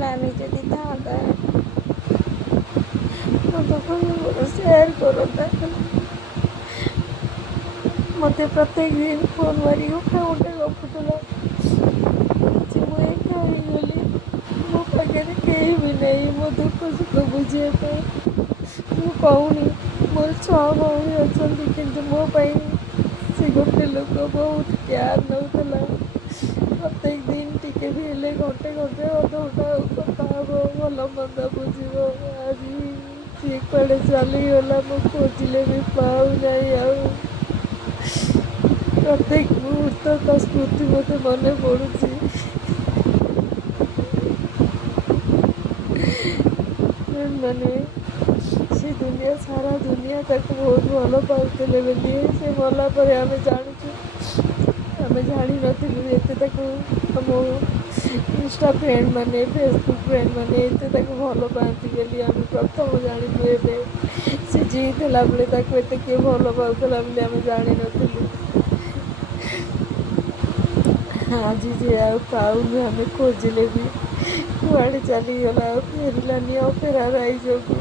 ନାନୀ ଯଦି ଥାଆନ୍ତା ତখন ସେୟାର କରନ୍ତା। ମୋତେ ପ୍ରତ୍ୟେକ ଦିନ ଫୋନ୍ ମାରି ଗୋଟେ ଗପୁଥିଲା ଯେ ମୁଁ ଏକା ହେଇଗଲି, ମୋ ପାଖରେ କେହି ବି ନାହିଁ ମୋ ଦୁଃଖ ସୁଖ ବୁଝିବା ପାଇଁ। ମୁଁ କହୁନି ମୋର 6 ଭଉଣୀ ଅଛନ୍ତି, କିନ୍ତୁ ମୋ ପାଇଁ ସେ ଗୋଟେ ଲୋକ ବହୁତ କେୟାର ନେଉଥିଲା। ପ୍ରତ୍ୟେକ ଦିନ ଟିକେ ବି ହେଲେ ଘଣ୍ଟେ ଅଧଘଣ୍ଟା କଥା ହେବ, ଭଲ ମନ୍ଦ ବୁଝିବ। ଆଜି ସିଏ କୁଆଡ଼େ ଚାଲିଗଲା, ମୁଁ ଖୋଜିଲେ ବି ପାଉନାହିଁ। ଆଉ ପ୍ରତ୍ୟେକ ମୁହୂର୍ତ୍ତ ତା ସ୍ମୃତି ମୋତେ ମନେ ପଡ଼ୁଛି। ମାନେ ସେ ଦୁନିଆ, ସାରା ଦୁନିଆ ତାକୁ ବହୁତ ଭଲ ପାଉଥିଲେ ବୋଲି ସେ ମଲା ପରେ ଆମେ ଜାଣୁଛୁ। ଆମେ ଜାଣିନଥିଲୁ ଏତେ ତାକୁ ଆମ ଇନଷ୍ଟା ଫ୍ରେଣ୍ଡ ମାନେ, ଫେସବୁକ୍ ଫ୍ରେଣ୍ଡ ମାନେ ଏତେ ତାକୁ ଭଲ ପାଆନ୍ତି ବୋଲି ଆମେ ପ୍ରଥମ ଜାଣିଲୁ ଏବେ। ସେ ଜିଇଥିଲା ବେଳେ ତାକୁ ଏତେ କିଏ ଭଲ ପାଉଥିଲା ବୋଲି ଆମେ ଜାଣିନଥିଲୁ। ଆଜି ଯେ ଆଉ ପାଉନୁ, ଆମେ ଖୋଜିଲେ ବି କୁଆଡ଼େ ଚାଲିଗଲା, ଆଉ ଫେରିଲାନି ଅପେରା ରାଇଜକୁ।